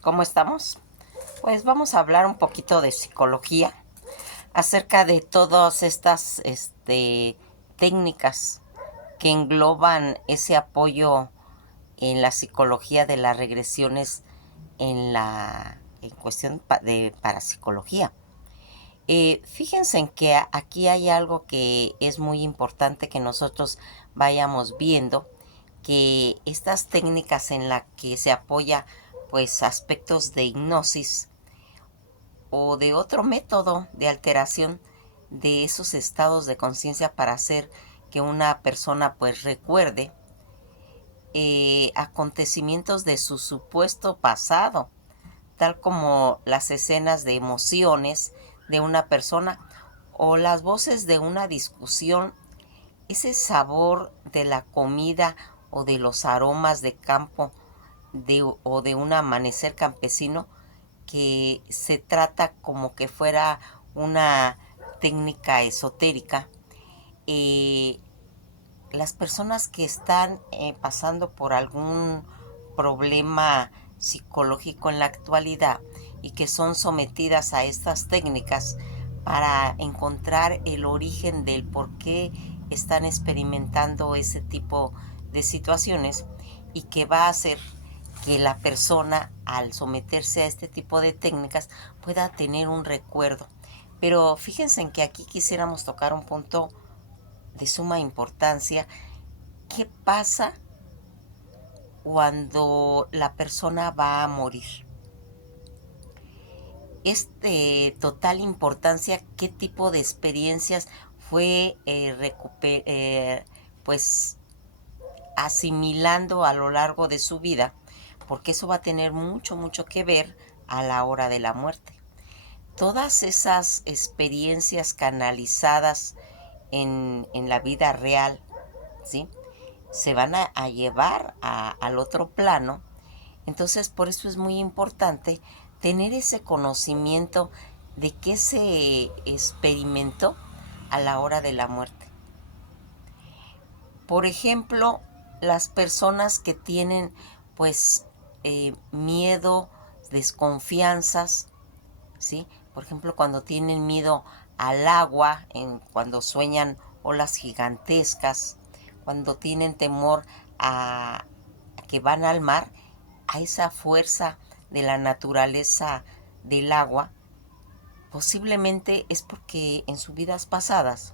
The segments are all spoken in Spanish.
¿Cómo estamos? Pues vamos a hablar un poquito de psicología acerca de todas estas técnicas que engloban ese apoyo en la psicología de las regresiones en cuestión de parapsicología. Fíjense en que aquí hay algo que es muy importante que nosotros vayamos viendo, que estas técnicas en las que se apoya pues aspectos de hipnosis o de otro método de alteración de esos estados de conciencia para hacer que una persona pues recuerde acontecimientos de su supuesto pasado, tal como las escenas de emociones de una persona o las voces de una discusión, ese sabor de la comida o de los aromas de campo o de un amanecer campesino que se trata como que fuera una técnica esotérica. Eh, las personas que están pasando por algún problema psicológico en la actualidad y que son sometidas a estas técnicas para encontrar el origen del por qué están experimentando ese tipo de situaciones y que va a hacer que la persona al someterse a este tipo de técnicas pueda tener un recuerdo. Pero fíjense en que aquí quisiéramos tocar un punto de suma importancia. ¿Qué pasa cuando la persona va a morir? Es de total importancia qué tipo de experiencias fue pues asimilando a lo largo de su vida, porque eso va a tener mucho que ver a la hora de la muerte. Todas esas experiencias canalizadas en la vida real, ¿sí? Se van a llevar al otro plano. Entonces, por eso es muy importante tener ese conocimiento de qué se experimentó a la hora de la muerte. Por ejemplo, las personas que tienen pues miedo, desconfianzas, ¿sí? Por ejemplo, cuando tienen miedo al agua, cuando sueñan olas gigantescas, cuando tienen temor a que van al mar, a esa fuerza de la naturaleza del agua, posiblemente es porque en sus vidas pasadas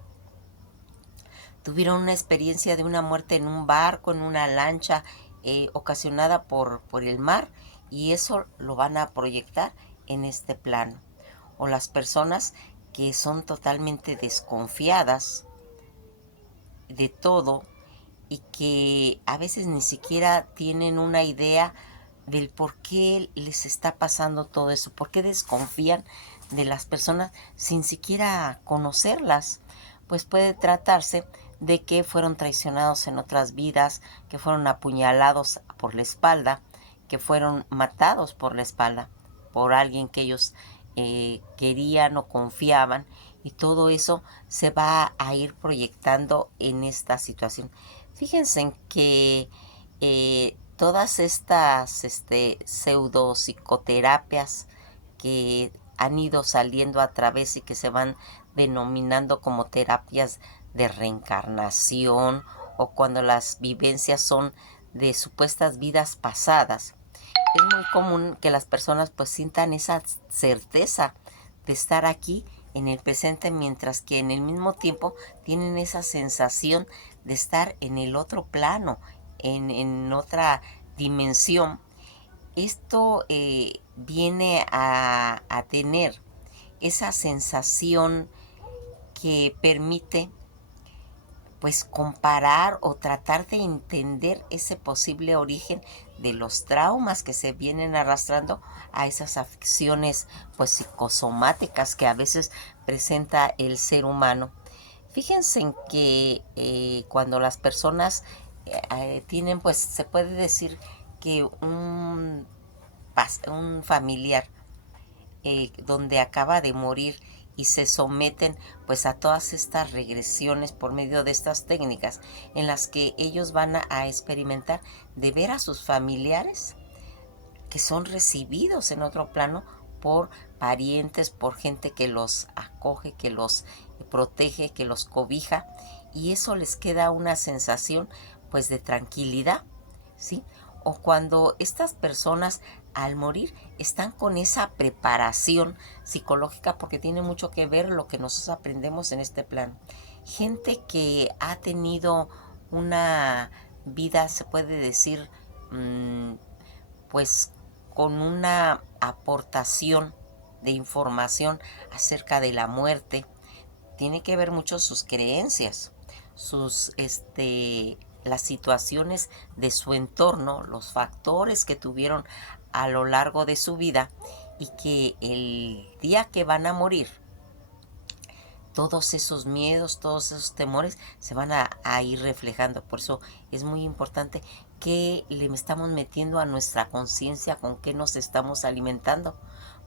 tuvieron una experiencia de una muerte en un barco, en una lancha, ocasionada por el mar, y eso lo van a proyectar en este plano. O las personas que son totalmente desconfiadas de todo y que a veces ni siquiera tienen una idea del por qué les está pasando todo eso, por qué desconfían de las personas sin siquiera conocerlas. Pues puede tratarse de que fueron traicionados en otras vidas, que fueron apuñalados por la espalda, que fueron matados por la espalda por alguien que ellos querían o confiaban, y todo eso se va a ir proyectando en esta situación. Fíjense en que todas estas pseudo psicoterapias que han ido saliendo a través y que se van denominando como terapias de reencarnación, o cuando las vivencias son de supuestas vidas pasadas, es muy común que las personas pues sientan esa certeza de estar aquí en el presente, mientras que en el mismo tiempo tienen esa sensación de estar en el otro plano, en otra dimensión. Esto viene a tener esa sensación que permite pues comparar o tratar de entender ese posible origen de los traumas que se vienen arrastrando a esas afecciones pues psicosomáticas que a veces presenta el ser humano. Fíjense en que cuando las personas tienen, pues se puede decir que un familiar donde acaba de morir, y se someten pues a todas estas regresiones por medio de estas técnicas en las que ellos van a experimentar de ver a sus familiares que son recibidos en otro plano por parientes, por gente que los acoge, que los protege, que los cobija, y eso les queda una sensación pues de tranquilidad, ¿sí? O cuando estas personas al morir están con esa preparación psicológica, porque tiene mucho que ver lo que nosotros aprendemos en este plano. Gente que ha tenido una vida, se puede decir, pues con una aportación de información acerca de la muerte, tiene que ver mucho sus creencias, sus las situaciones de su entorno, los factores que tuvieron a lo largo de su vida, y que el día que van a morir, todos esos miedos, todos esos temores se van a ir reflejando. Por eso es muy importante qué le estamos metiendo a nuestra conciencia, con qué nos estamos alimentando,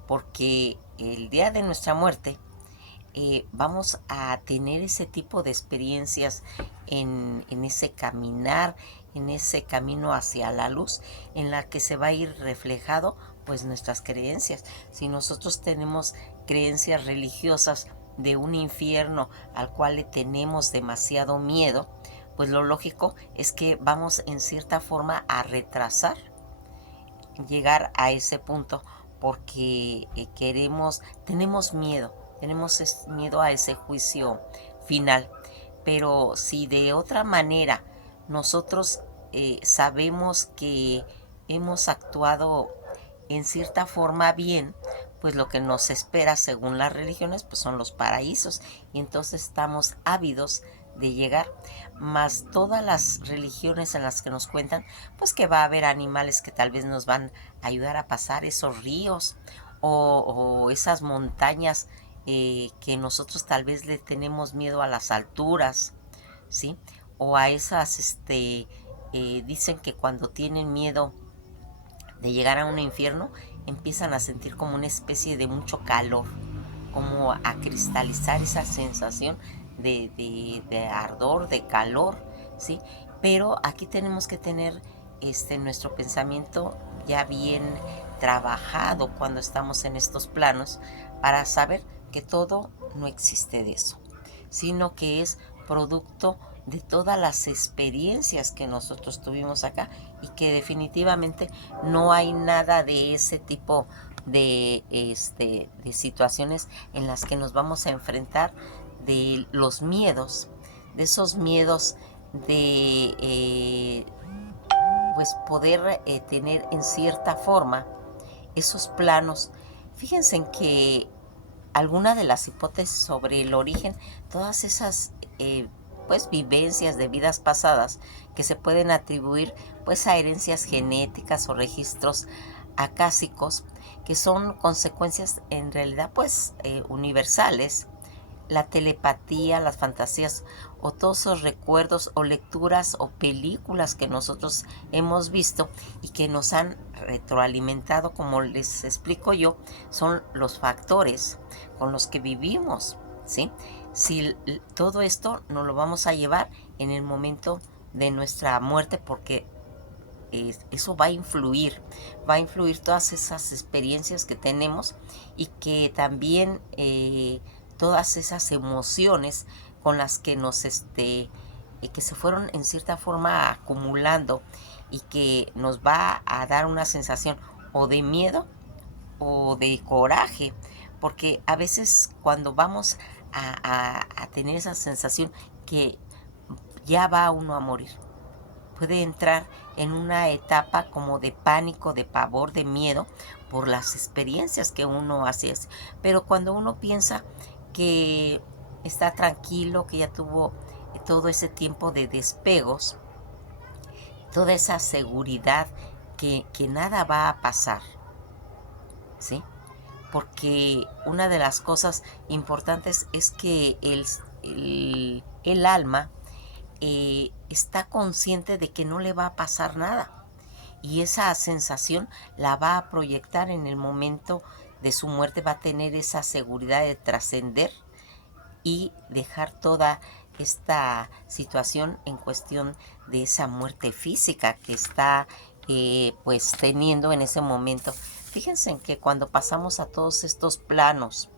porque el día de nuestra muerte vamos a tener ese tipo de experiencias en ese caminar, en ese camino hacia la luz, en la que se va a ir reflejado pues nuestras creencias. Si nosotros tenemos creencias religiosas de un infierno al cual le tenemos demasiado miedo, pues lo lógico es que vamos en cierta forma a retrasar llegar a ese punto, porque tenemos miedo a ese juicio final. Pero si de otra manera nosotros sabemos que hemos actuado en cierta forma bien, pues lo que nos espera según las religiones pues son los paraísos, y entonces estamos ávidos de llegar. Más todas las religiones en las que nos cuentan pues que va a haber animales que tal vez nos van a ayudar a pasar esos ríos, o esas montañas que nosotros tal vez le tenemos miedo a las alturas, ¿sí? O a esas, dicen que cuando tienen miedo de llegar a un infierno, empiezan a sentir como una especie de mucho calor, como a cristalizar esa sensación de ardor, de calor, ¿sí? Pero aquí tenemos que tener nuestro pensamiento ya bien trabajado cuando estamos en estos planos, para saber que todo no existe de eso, sino que es producto de todas las experiencias que nosotros tuvimos acá, y que definitivamente no hay nada de ese tipo de situaciones en las que nos vamos a enfrentar, de los miedos, de esos miedos de pues poder tener en cierta forma esos planos. Fíjense en que alguna de las hipótesis sobre el origen, todas esas pues vivencias de vidas pasadas que se pueden atribuir pues a herencias genéticas o registros acásicos, que son consecuencias en realidad pues universales. La telepatía, las fantasías, o todos esos recuerdos o lecturas o películas que nosotros hemos visto y que nos han retroalimentado, como les explico yo, son los factores con los que vivimos, ¿sí? Si todo esto nos lo vamos a llevar en el momento de nuestra muerte, porque eso va a influir todas esas experiencias que tenemos, y que también todas esas emociones con las que que se fueron en cierta forma acumulando, y que nos va a dar una sensación o de miedo o de coraje, porque a veces cuando vamos a tener esa sensación que ya va uno a morir, puede entrar en una etapa como de pánico, de pavor, de miedo por las experiencias que uno hace. Pero cuando uno piensa que está tranquilo, que ya tuvo todo ese tiempo de despegos, toda esa seguridad, que nada va a pasar, ¿sí? Porque una de las cosas importantes es que el alma está consciente de que no le va a pasar nada, y esa sensación la va a proyectar en el momento de su muerte. Va a tener esa seguridad de trascender y dejar toda esta situación en cuestión de esa muerte física que está pues teniendo en ese momento. Fíjense en que cuando pasamos a todos estos planos,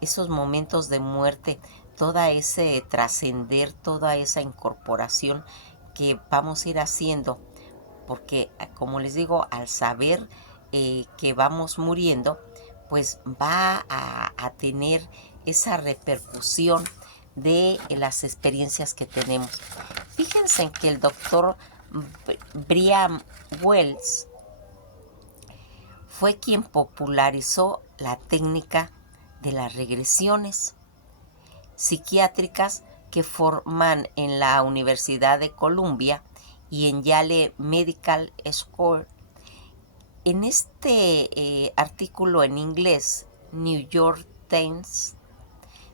esos momentos de muerte, toda ese trascender, toda esa incorporación que vamos a ir haciendo, porque como les digo, al saber que vamos muriendo, pues va a tener esa repercusión de las experiencias que tenemos. Fíjense en que el doctor Brian Wells fue quien popularizó la técnica de las regresiones psiquiátricas que forman en la Universidad de Columbia y en Yale Medical School. En este artículo en inglés, New York Times,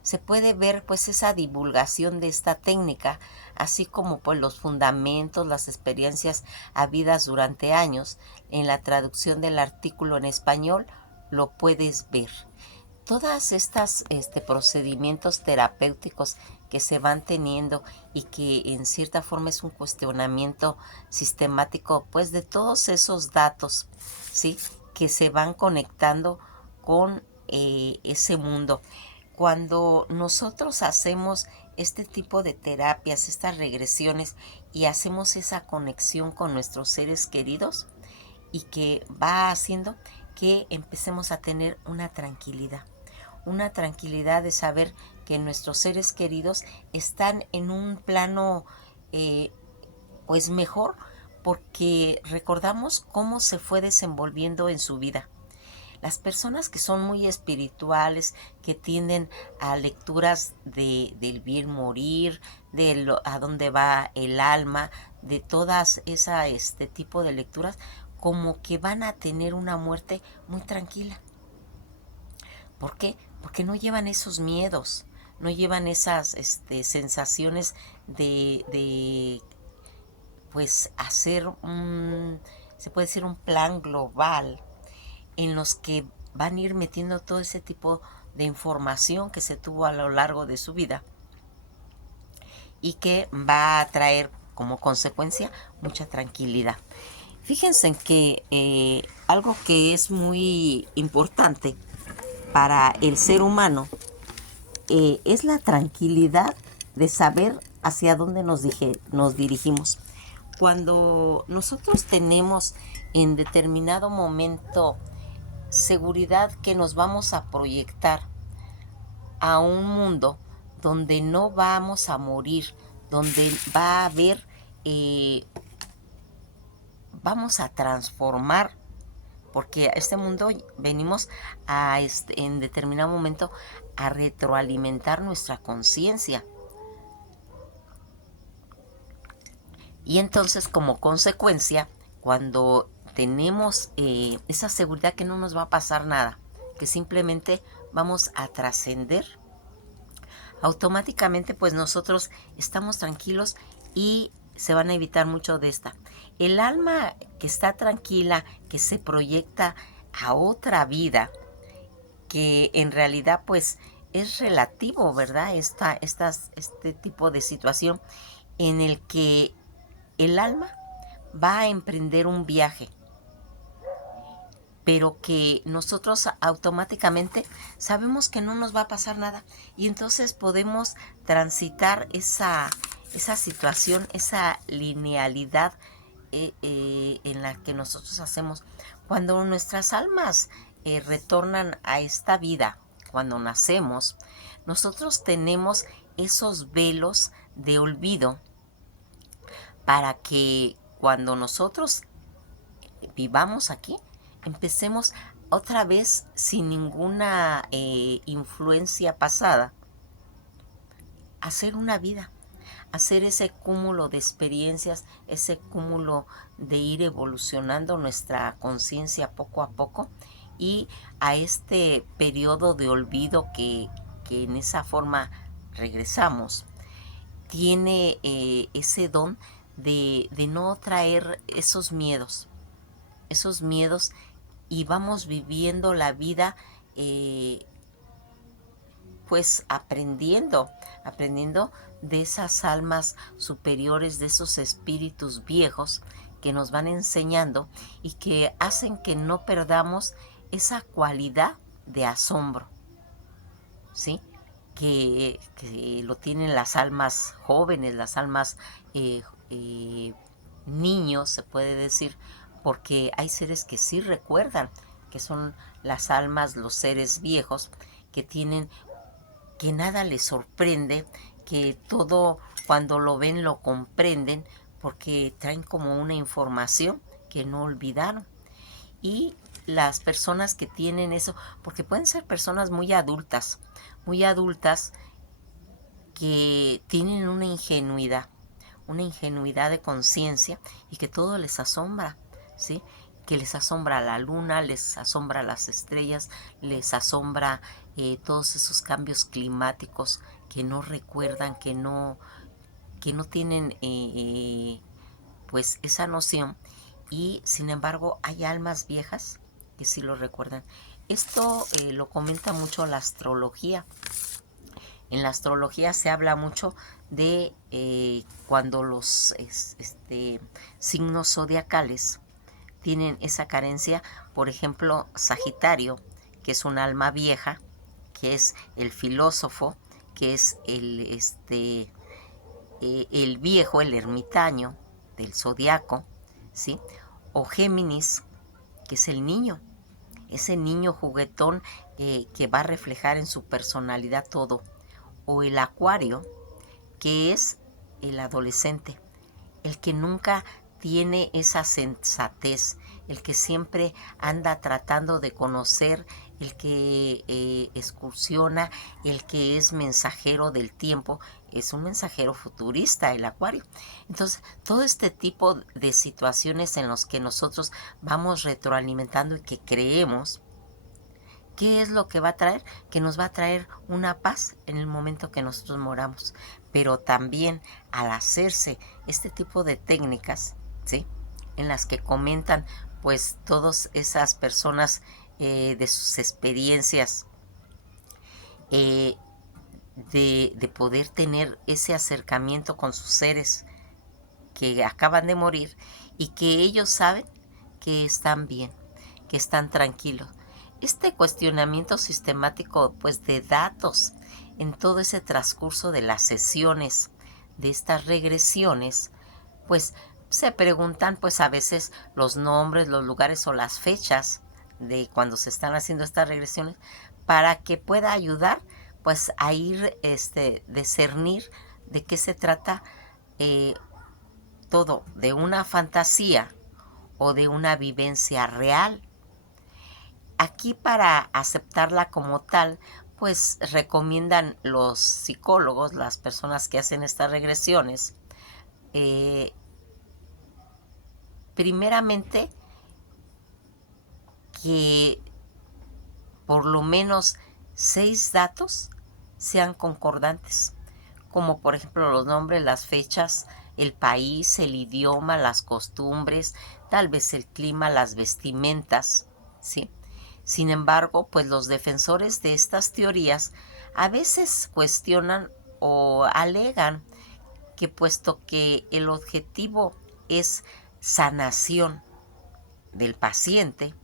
se puede ver pues esa divulgación de esta técnica, así como pues los fundamentos, las experiencias habidas durante años. En la traducción del artículo en español lo puedes ver. Todas estas procedimientos terapéuticos que se van teniendo y que en cierta forma es un cuestionamiento sistemático pues de todos esos datos, ¿sí?, que se van conectando con ese mundo. Cuando nosotros hacemos este tipo de terapias, estas regresiones, y hacemos esa conexión con nuestros seres queridos, y que va haciendo que empecemos a tener una tranquilidad de saber que nuestros seres queridos están en un plano pues mejor, porque recordamos cómo se fue desenvolviendo en su vida. Las personas que son muy espirituales, que tienden a lecturas del bien morir, a dónde va el alma, de todas este tipo de lecturas, como que van a tener una muerte muy tranquila. ¿Por qué? Porque no llevan esos miedos, no llevan esas sensaciones de pues hacer se puede decir un plan global en los que van a ir metiendo todo ese tipo de información que se tuvo a lo largo de su vida y que va a traer como consecuencia mucha tranquilidad. Fíjense en que algo que es muy importante para el ser humano es la tranquilidad de saber hacia dónde nos dirigimos. Cuando nosotros tenemos en determinado momento seguridad que nos vamos a proyectar a un mundo donde no vamos a morir, donde va a haber, vamos a transformar, porque a este mundo venimos en determinado momento a retroalimentar nuestra conciencia. Y entonces, como consecuencia, cuando tenemos esa seguridad que no nos va a pasar nada, que simplemente vamos a trascender, automáticamente pues nosotros estamos tranquilos y se van a evitar mucho de esta. El alma que está tranquila, que se proyecta a otra vida, que en realidad pues es relativo, ¿verdad? Este tipo de situación en el que el alma va a emprender un viaje, pero que nosotros automáticamente sabemos que no nos va a pasar nada, y entonces podemos transitar esa situación, esa linealidad en la que nosotros hacemos. Cuando nuestras almas retornan a esta vida, cuando nacemos, nosotros tenemos esos velos de olvido para que cuando nosotros vivamos aquí, empecemos otra vez sin ninguna influencia pasada, a hacer una vida, a hacer ese cúmulo de experiencias, ese cúmulo de ir evolucionando nuestra conciencia poco a poco, y a este periodo de olvido que en esa forma regresamos, tiene ese don de no traer esos miedos, y vamos viviendo la vida pues aprendiendo de esas almas superiores, de esos espíritus viejos que nos van enseñando y que hacen que no perdamos esa cualidad de asombro, ¿sí? Que lo tienen las almas jóvenes, las almas eh, eh, niños, se puede decir, porque hay seres que sí recuerdan, que son las almas, los seres viejos, que tienen, que nada les sorprende, que todo cuando lo ven lo comprenden, porque traen como una información que no olvidaron. Y las personas que tienen eso, porque pueden ser personas muy adultas que tienen una ingenuidad de conciencia y que todo les asombra, ¿sí? Que les asombra la luna, les asombra las estrellas, les asombra todos esos cambios climáticos que no recuerdan, que no tienen pues esa noción, y sin embargo hay almas viejas que sí lo recuerdan. Esto lo comenta mucho la astrología. En la astrología se habla mucho de cuando los signos zodiacales tienen esa carencia. Por ejemplo, Sagitario, que es un alma vieja, que es el filósofo, que es el viejo, el ermitaño del zodiaco, ¿sí? O Géminis, que es el niño, ese niño juguetón que va a reflejar en su personalidad todo. O el Acuario, que es el adolescente, el que nunca tiene esa sensatez, el que siempre anda tratando de conocer, el que excursiona, el que es mensajero del tiempo, es un mensajero futurista el Acuario. Entonces, todo este tipo de situaciones en las que nosotros vamos retroalimentando y que creemos, ¿qué es lo que va a traer? Que nos va a traer una paz en el momento que nosotros moramos. Pero también al hacerse este tipo de técnicas, ¿sí? En las que comentan pues todas esas personas de sus experiencias, eh, de poder tener ese acercamiento con sus seres que acaban de morir y que ellos saben que están bien, que están tranquilos. Este cuestionamiento sistemático pues de datos en todo ese transcurso de las sesiones, de estas regresiones, pues se preguntan pues a veces los nombres, los lugares o las fechas de cuando se están haciendo estas regresiones, para que pueda ayudar pues a ir discernir de qué se trata todo, de una fantasía o de una vivencia real. Aquí, para aceptarla como tal, pues recomiendan los psicólogos, las personas que hacen estas regresiones, eh, primeramente que por lo menos 6 datos sean concordantes, como por ejemplo los nombres, las fechas, el país, el idioma, las costumbres, tal vez el clima, las vestimentas, ¿sí? Sin embargo, pues los defensores de estas teorías a veces cuestionan o alegan que, puesto que el objetivo es sanación del paciente,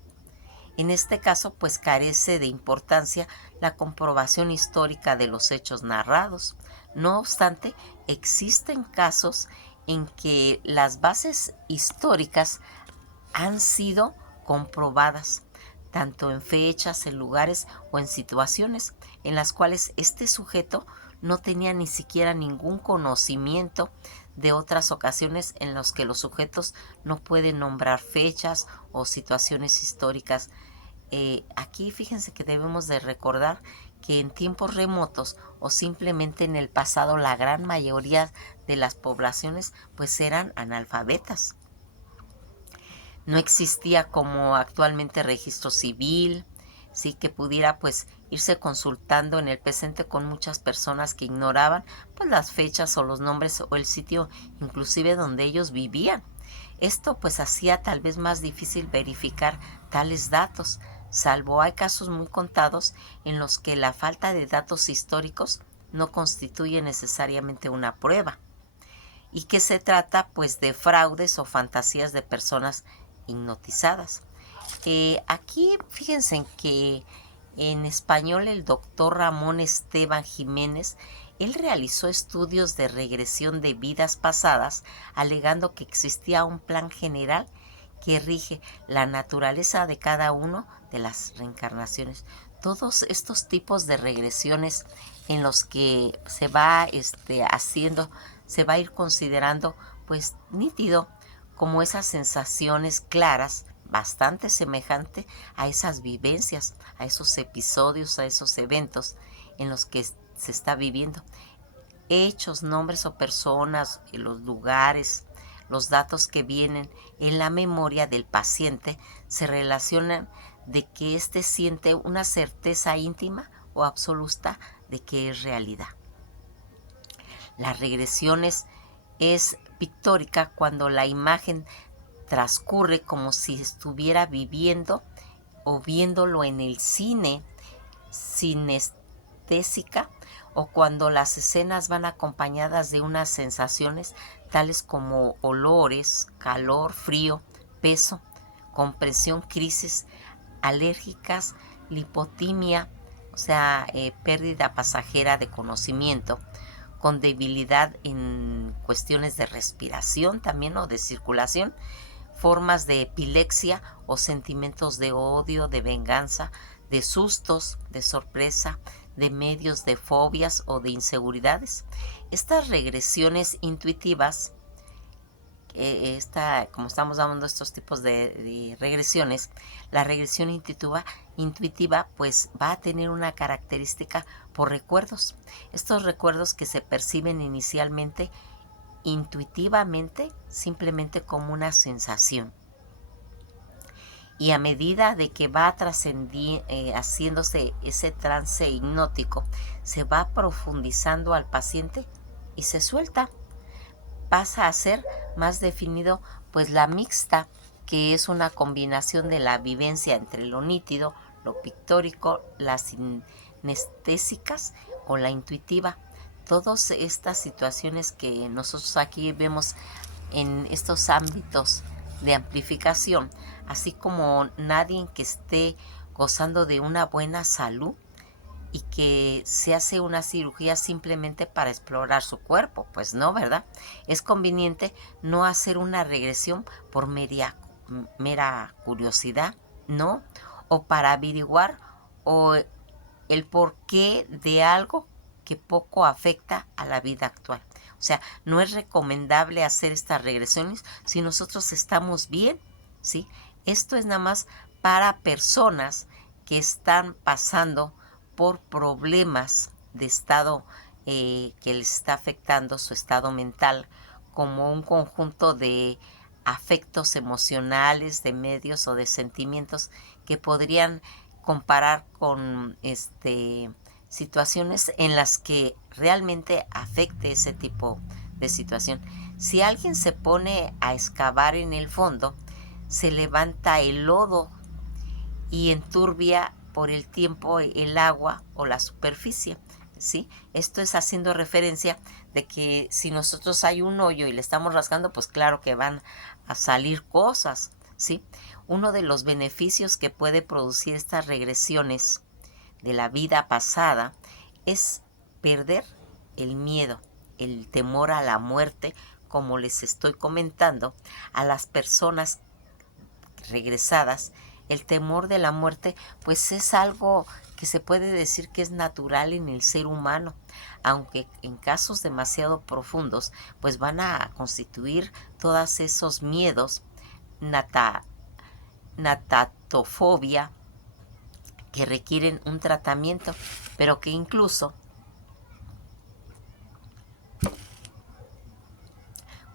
en este caso pues carece de importancia la comprobación histórica de los hechos narrados. No obstante, existen casos en que las bases históricas han sido comprobadas, tanto en fechas, en lugares o en situaciones en las cuales este sujeto no tenía ni siquiera ningún conocimiento de otras ocasiones en las que los sujetos no pueden nombrar fechas o situaciones históricas. Aquí fíjense que debemos de recordar que en tiempos remotos o simplemente en el pasado la gran mayoría de las poblaciones pues eran analfabetas. No existía como actualmente registro civil, sí, que pudiera pues irse consultando en el presente con muchas personas que ignoraban pues las fechas o los nombres o el sitio inclusive donde ellos vivían. Esto pues hacía tal vez más difícil verificar tales datos, salvo hay casos muy contados en los que la falta de datos históricos no constituye necesariamente una prueba. y que se trata pues de fraudes o fantasías de personas hipnotizadas. Aquí fíjense en que en español el doctor Ramón Esteban Jiménez, él realizó estudios de regresión de vidas pasadas, alegando que existía un plan general que rige la naturaleza de cada uno de las reencarnaciones. Todos estos tipos de regresiones en los que se va haciendo, se va a ir considerando pues nítido como esas sensaciones claras, bastante semejante a esas vivencias, a esos episodios, a esos eventos en los que se está viviendo. Hechos, nombres o personas, los lugares, los datos que vienen en la memoria del paciente se relacionan de que éste siente una certeza íntima o absoluta de que es realidad. Las regresiones es pictórica cuando la imagen transcurre como si estuviera viviendo o viéndolo en el cine, sinestésica, o cuando las escenas van acompañadas de unas sensaciones tales como olores, calor, frío, peso, compresión, crisis, alérgicas, lipotimia, o sea, pérdida pasajera de conocimiento, con debilidad en cuestiones de respiración también o de circulación, formas de epilepsia o sentimientos de odio, de venganza, de sustos, de sorpresa, de medios de fobias o de inseguridades. Estas regresiones intuitivas, como estamos dando estos tipos de regresiones, la regresión intuitiva pues va a tener una característica por recuerdos. Estos recuerdos que se perciben inicialmente intuitivamente, simplemente como una sensación. Y a medida de que va haciéndose ese trance hipnótico, se va profundizando al paciente y se suelta. Pasa a ser más definido pues la mixta, que es una combinación de la vivencia entre lo nítido, lo pictórico, las sinestésicas o la intuitiva. Todas estas situaciones que nosotros aquí vemos en estos ámbitos de amplificación, así como nadie que esté gozando de una buena salud y que se hace una cirugía simplemente para explorar su cuerpo, pues no, ¿verdad? Es conveniente no hacer una regresión por mera curiosidad, ¿no? O para averiguar o el porqué de algo que poco afecta a la vida actual. O sea, no es recomendable hacer estas regresiones si nosotros estamos bien, ¿sí? Esto es nada más para personas que están pasando por problemas de estado que les está afectando su estado mental, como un conjunto de afectos emocionales, de medios o de sentimientos que podrían comparar con situaciones en las que realmente afecte ese tipo de situación. Si alguien se pone a excavar en el fondo, se levanta el lodo y enturbia por el tiempo el agua o la superficie, ¿sí? Esto es haciendo referencia de que si nosotros hay un hoyo y le estamos rascando, pues claro que van a salir cosas, ¿sí? Uno de los beneficios que puede producir estas regresiones de la vida pasada es perder el miedo, el temor a la muerte, como les estoy comentando, a las personas regresadas. El temor de la muerte pues es algo que se puede decir que es natural en el ser humano, aunque en casos demasiado profundos pues van a constituir todos esos miedos, natatofobia, que requieren un tratamiento, pero que incluso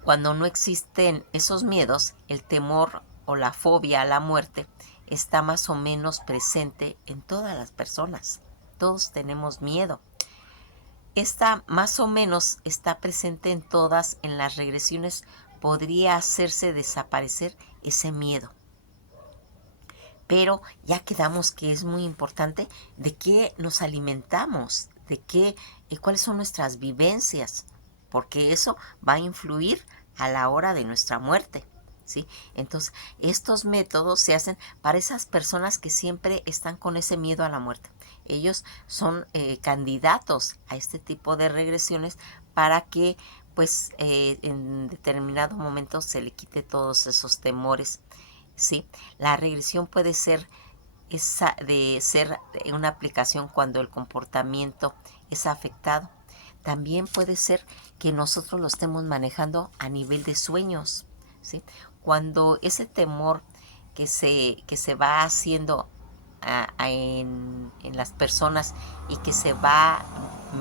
cuando no existen esos miedos, el temor o la fobia a la muerte está más o menos presente en todas las personas. Todos tenemos miedo. Esta más o menos está presente en todas. En las regresiones podría hacerse desaparecer ese miedo. Pero ya quedamos que es muy importante de qué nos alimentamos, de qué, cuáles son nuestras vivencias. porque eso va a influir a la hora de nuestra muerte, ¿sí? Entonces, estos métodos se hacen para esas personas que siempre están con ese miedo a la muerte. Ellos son candidatos a este tipo de regresiones para que pues en determinado momento se le quite todos esos temores, ¿sí? La regresión puede ser una aplicación cuando el comportamiento es afectado. También puede ser que nosotros lo estemos manejando a nivel de sueños, ¿sí? Cuando ese temor que se va haciendo en las personas y que se va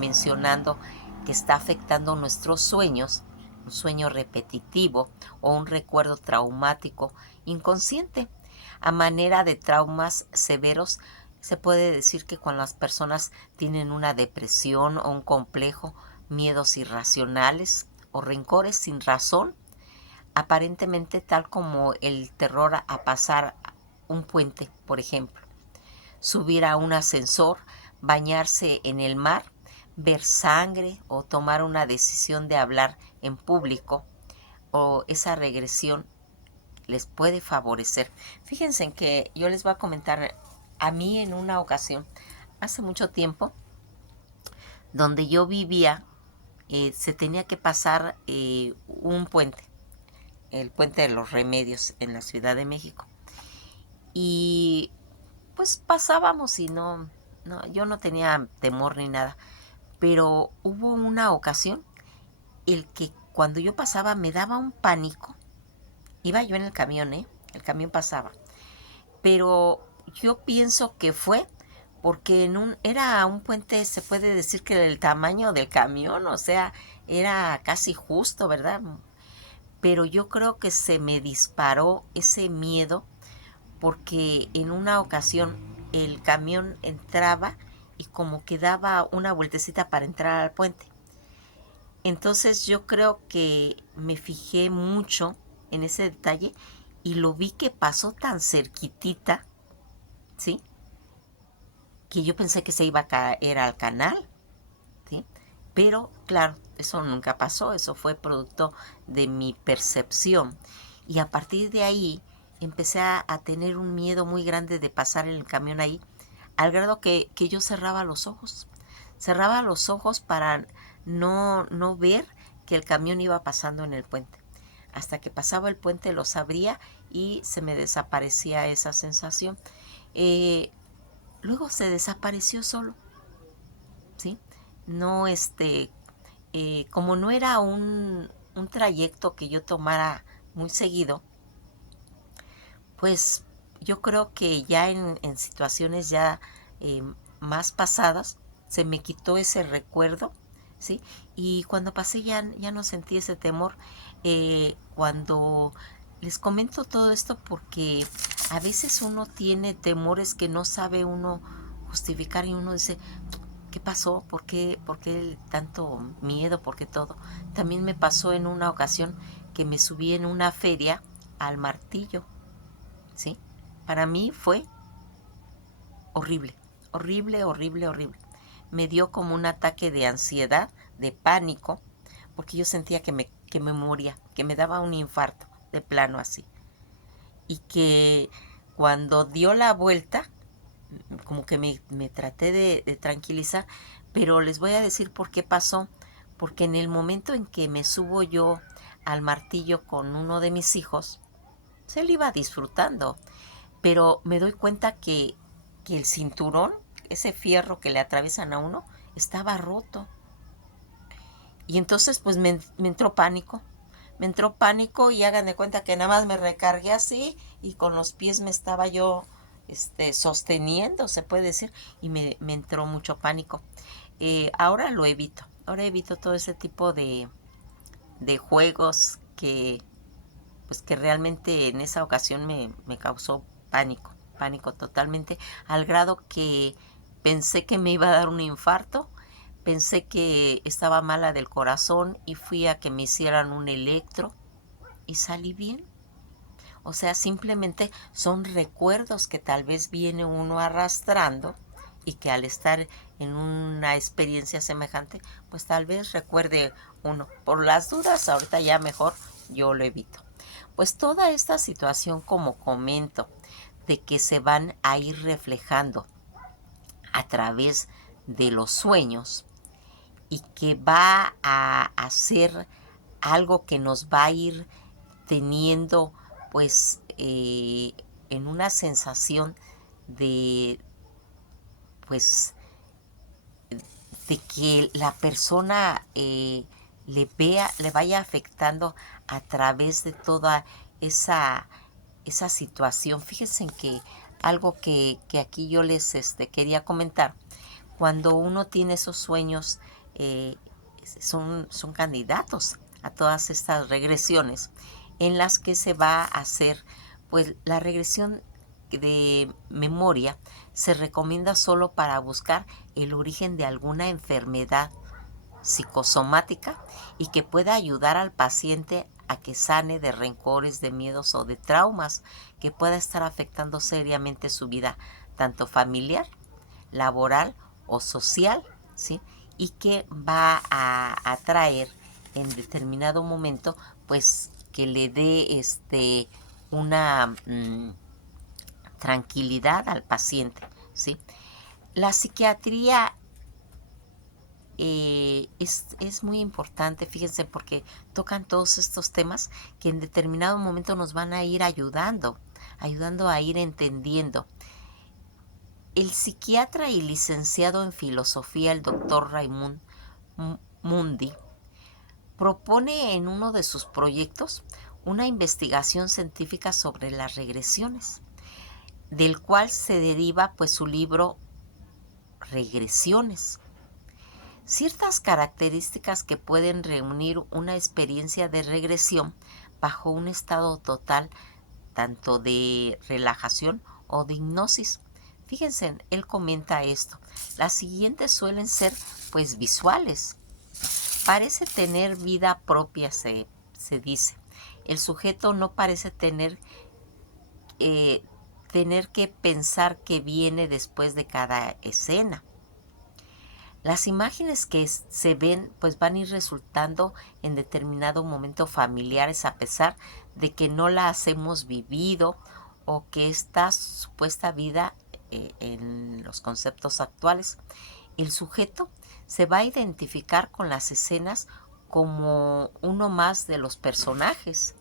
mencionando que está afectando nuestros sueños, un sueño repetitivo o un recuerdo traumático inconsciente. A manera de traumas severos, se puede decir que cuando las personas tienen una depresión o un complejo, miedos irracionales o rencores sin razón, aparentemente tal como el terror a pasar un puente, por ejemplo, subir a un ascensor, bañarse en el mar, ver sangre o tomar una decisión de hablar en público, o esa regresión les puede favorecer. Fíjense en que yo les voy a comentar, a mí en una ocasión, hace mucho tiempo, donde yo vivía, se tenía que pasar un puente, el puente de los Remedios en la Ciudad de México. Y pues pasábamos y yo no tenía temor ni nada. Pero hubo una ocasión el que cuando yo pasaba me daba un pánico. Iba yo en el camión, el camión pasaba. Pero yo pienso que fue porque era un puente, se puede decir que del tamaño del camión, o sea, era casi justo, ¿verdad? Pero yo creo que se me disparó ese miedo porque en una ocasión el camión entraba y como que daba una vueltecita para entrar al puente. Entonces yo creo que me fijé mucho en ese detalle y lo vi que pasó tan cerquitita, ¿sí? Que yo pensé que se iba a caer al canal, ¿sí? Pero claro, eso nunca pasó, eso fue producto de mi percepción. Y a partir de ahí empecé a tener un miedo muy grande de pasar en el camión ahí, al grado que yo cerraba los ojos. Cerraba los ojos para no ver que el camión iba pasando en el puente. Hasta que pasaba el puente los abría y se me desaparecía esa sensación. Luego se desapareció solo, ¿sí? No, como no era un trayecto que yo tomara muy seguido, pues yo creo que ya en situaciones ya eh, más pasadas se me quitó ese recuerdo, ¿sí? Y cuando pasé ya no sentí ese temor. Cuando les comento todo esto porque a veces uno tiene temores que no sabe uno justificar y uno dice, ¿qué pasó? ¿Por qué tanto miedo? ¿Por qué todo? También me pasó en una ocasión que me subí en una feria al Martillo, ¿sí? Para mí fue horrible, horrible, horrible, horrible. Me dio como un ataque de ansiedad, de pánico, porque yo sentía que me moría, que me daba un infarto, de plano así. Y que cuando dio la vuelta, como que me traté de tranquilizar, pero les voy a decir por qué pasó. Porque en el momento en que me subo yo al Martillo con uno de mis hijos, se le iba disfrutando, pero me doy cuenta que el cinturón, ese fierro que le atraviesan a uno, estaba roto. Y entonces pues me entró pánico. Me entró pánico y hagan de cuenta que nada más me recargué así y con los pies me estaba yo sosteniendo, se puede decir, y me entró mucho pánico. Ahora lo evito. Ahora evito todo ese tipo de juegos pues que realmente en esa ocasión me causó pánico, pánico totalmente, al grado que pensé que me iba a dar un infarto, pensé que estaba mala del corazón y fui a que me hicieran un electro y salí bien. O sea, simplemente son recuerdos que tal vez viene uno arrastrando y que al estar en una experiencia semejante, pues tal vez recuerde uno. Por las dudas, ahorita ya mejor yo lo evito. Pues toda esta situación, como comento, de que se van a ir reflejando a través de los sueños y que va a hacer algo que nos va a ir teniendo pues en una sensación de pues de que la persona le vaya afectando a través de toda esa situación. Fíjense en que algo que aquí yo les quería comentar, cuando uno tiene esos sueños, eh, son candidatos a todas estas regresiones en las que se va a hacer, pues la regresión de memoria se recomienda solo para buscar el origen de alguna enfermedad psicosomática y que pueda ayudar al paciente a que sane de rencores, de miedos o de traumas que pueda estar afectando seriamente su vida, tanto familiar, laboral o social, ¿sí? Y que va a atraer en determinado momento, pues que le dé una tranquilidad al paciente, ¿sí? La psiquiatría es muy importante, fíjense, porque tocan todos estos temas que en determinado momento nos van a ir ayudando a ir entendiendo. El psiquiatra y licenciado en filosofía, el doctor Raymond Mundi, propone en uno de sus proyectos una investigación científica sobre las regresiones, del cual se deriva pues su libro Regresiones. Ciertas características que pueden reunir una experiencia de regresión bajo un estado total tanto de relajación o de hipnosis. Fíjense, él comenta esto. Las siguientes suelen ser pues visuales. Parece tener vida propia, se dice. El sujeto no parece tener que pensar que viene después de cada escena. Las imágenes que se ven pues van a ir resultando en determinado momento familiares a pesar de que no las hemos vivido o que esta supuesta vida en los conceptos actuales. El sujeto se va a identificar con las escenas como uno más de los personajes,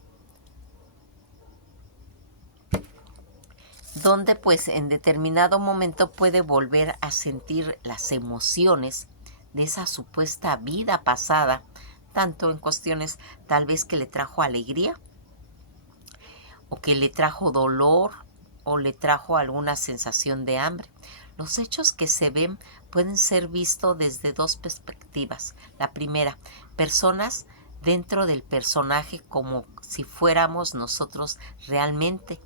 donde pues en determinado momento puede volver a sentir las emociones de esa supuesta vida pasada, tanto en cuestiones tal vez que le trajo alegría, o que le trajo dolor, o le trajo alguna sensación de hambre. Los hechos que se ven pueden ser vistos desde dos perspectivas. La primera, personas dentro del personaje como si fuéramos nosotros realmente.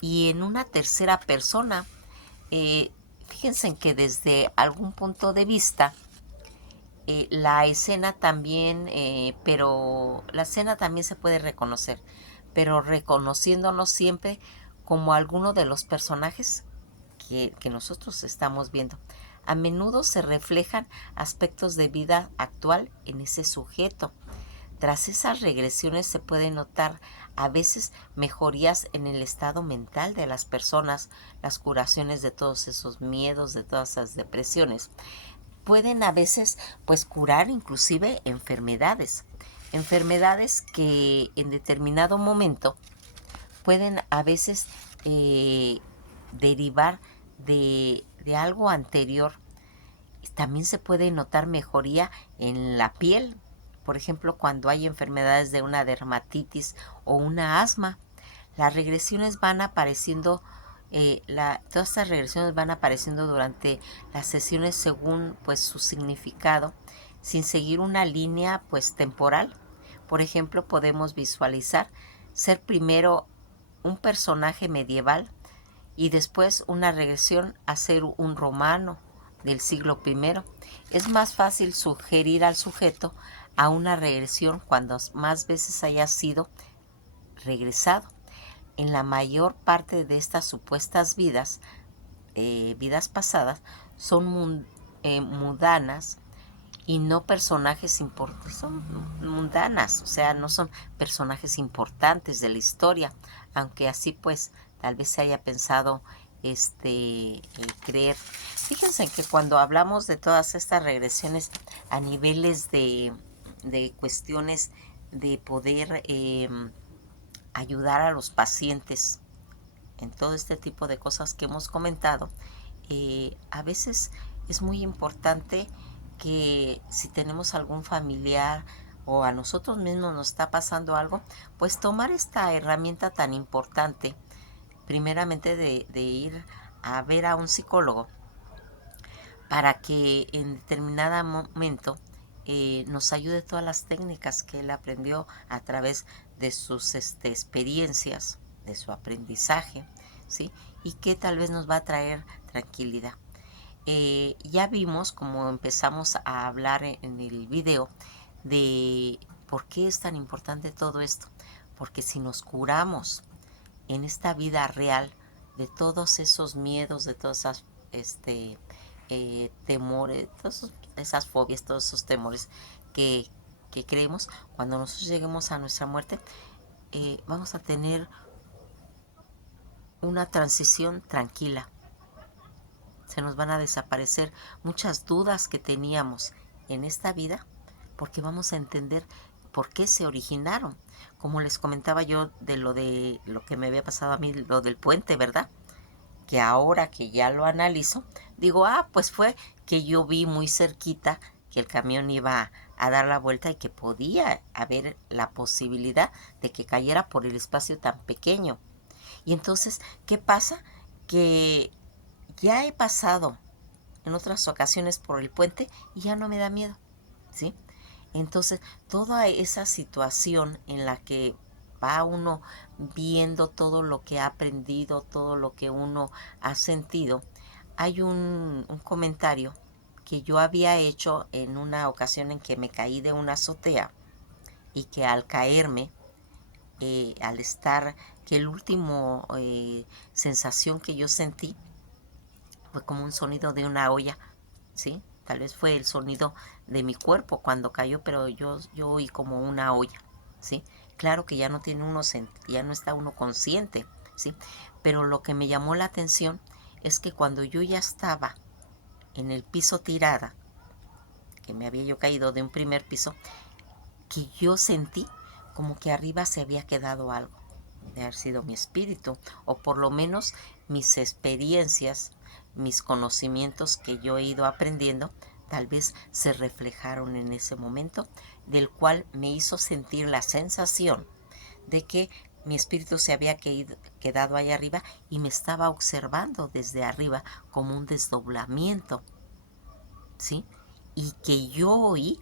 Y en una tercera persona, fíjense en que desde algún punto de vista, la escena también, pero la escena también se puede reconocer, pero reconociéndonos siempre como alguno de los personajes que nosotros estamos viendo. A menudo se reflejan aspectos de vida actual en ese sujeto. Tras esas regresiones se puede notar a veces mejorías en el estado mental de las personas, las curaciones de todos esos miedos, de todas esas depresiones. Pueden a veces pues curar inclusive enfermedades que en determinado momento pueden a veces derivar de algo anterior. También se puede notar mejoría en la piel, por ejemplo, cuando hay enfermedades de una dermatitis o una asma. Las regresiones van apareciendo, todas estas regresiones van apareciendo durante las sesiones según pues su significado, sin seguir una línea pues temporal. Por ejemplo, podemos visualizar ser primero un personaje medieval y después una regresión a ser un romano del siglo I. Es más fácil sugerir al sujeto a una regresión cuando más veces haya sido regresado. En la mayor parte de estas supuestas vidas pasadas, son mundanas y no personajes importantes, son mundanas, o sea, no son personajes importantes de la historia, aunque así pues tal vez se haya pensado creer. Fíjense que cuando hablamos de todas estas regresiones a niveles de cuestiones de poder ayudar a los pacientes en todo este tipo de cosas que hemos comentado, a veces es muy importante que si tenemos algún familiar o a nosotros mismos nos está pasando algo, pues tomar esta herramienta tan importante, primeramente de ir a ver a un psicólogo, para que en determinado momento nos ayude todas las técnicas que él aprendió a través de sus experiencias, de su aprendizaje, ¿sí? Y que tal vez nos va a traer tranquilidad. Ya vimos, como empezamos a hablar en el video, de por qué es tan importante todo esto. Porque si nos curamos en esta vida real de todos esos miedos, de todas esas temores, todas esas fobias, todos esos temores que, que creemos, cuando nosotros lleguemos a nuestra muerte, vamos a tener una transición tranquila. Se nos van a desaparecer muchas dudas que teníamos en esta vida, porque vamos a entender por qué se originaron. Como les comentaba yo de lo que me había pasado a mí, lo del puente, ¿verdad? Que ahora que ya lo analizo, digo, pues fue que yo vi muy cerquita que el camión iba a dar la vuelta y que podía haber la posibilidad de que cayera por el espacio tan pequeño. Y entonces, ¿qué pasa? Que ya he pasado en otras ocasiones por el puente y ya no me da miedo, ¿sí? Entonces, toda esa situación en la que va uno viendo todo lo que ha aprendido, todo lo que uno ha sentido, hay un comentario que yo había hecho en una ocasión en que me caí de una azotea y que al caerme, al estar, que el último sensación que yo sentí fue como un sonido de una olla, ¿sí? Tal vez fue el sonido de mi cuerpo cuando cayó, pero yo oí como una olla, ¿sí? Claro que ya no tiene uno, ya no está uno consciente, ¿sí? Pero lo que me llamó la atención es que cuando yo ya estaba en el piso tirada, que me había yo caído de un primer piso, que yo sentí como que arriba se había quedado algo, de haber sido mi espíritu, o por lo menos mis experiencias, mis conocimientos que yo he ido aprendiendo, tal vez se reflejaron en ese momento, del cual me hizo sentir la sensación de que mi espíritu se había quedado ahí arriba y me estaba observando desde arriba como un desdoblamiento, ¿sí? Y que yo oí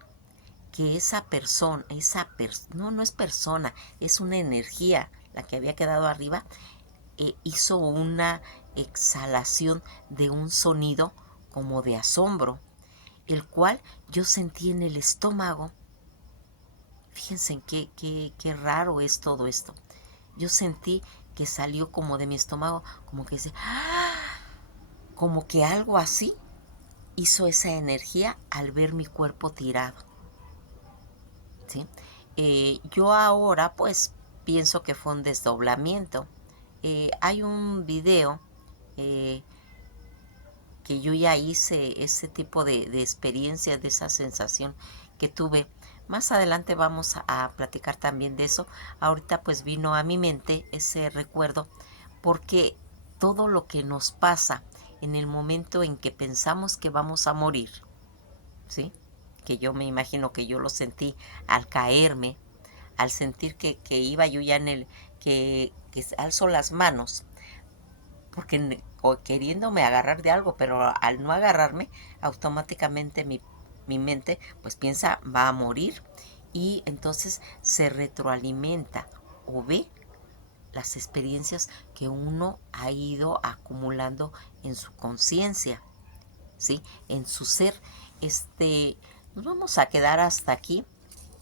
que esa persona, no es persona, es una energía, la que había quedado arriba, hizo una exhalación de un sonido como de asombro, el cual yo sentí en el estómago. Fíjense en qué raro es todo esto. Yo sentí que salió como de mi estómago, como que algo así hizo esa energía al ver mi cuerpo tirado, ¿sí? Yo ahora pues pienso que fue un desdoblamiento. Hay un video eh, que yo ya hice ese tipo de experiencia, de esa sensación que tuve. Más adelante vamos a platicar también de eso. Ahorita pues vino a mi mente ese recuerdo porque todo lo que nos pasa en el momento en que pensamos que vamos a morir, ¿sí? Que yo me imagino que yo lo sentí al caerme, al sentir que iba yo ya que alzo las manos, porque queriéndome agarrar de algo, pero al no agarrarme, automáticamente mi mente pues piensa va a morir y entonces se retroalimenta o ve las experiencias que uno ha ido acumulando en su conciencia, ¿sí? En su ser. Nos vamos a quedar hasta aquí.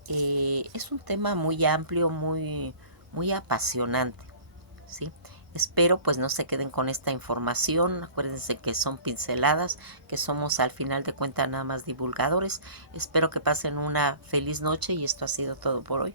Es un tema muy amplio, muy apasionante, ¿sí? Espero pues no se queden con esta información. Acuérdense que son pinceladas, que somos al final de cuentas nada más divulgadores. Espero que pasen una feliz noche y esto ha sido todo por hoy.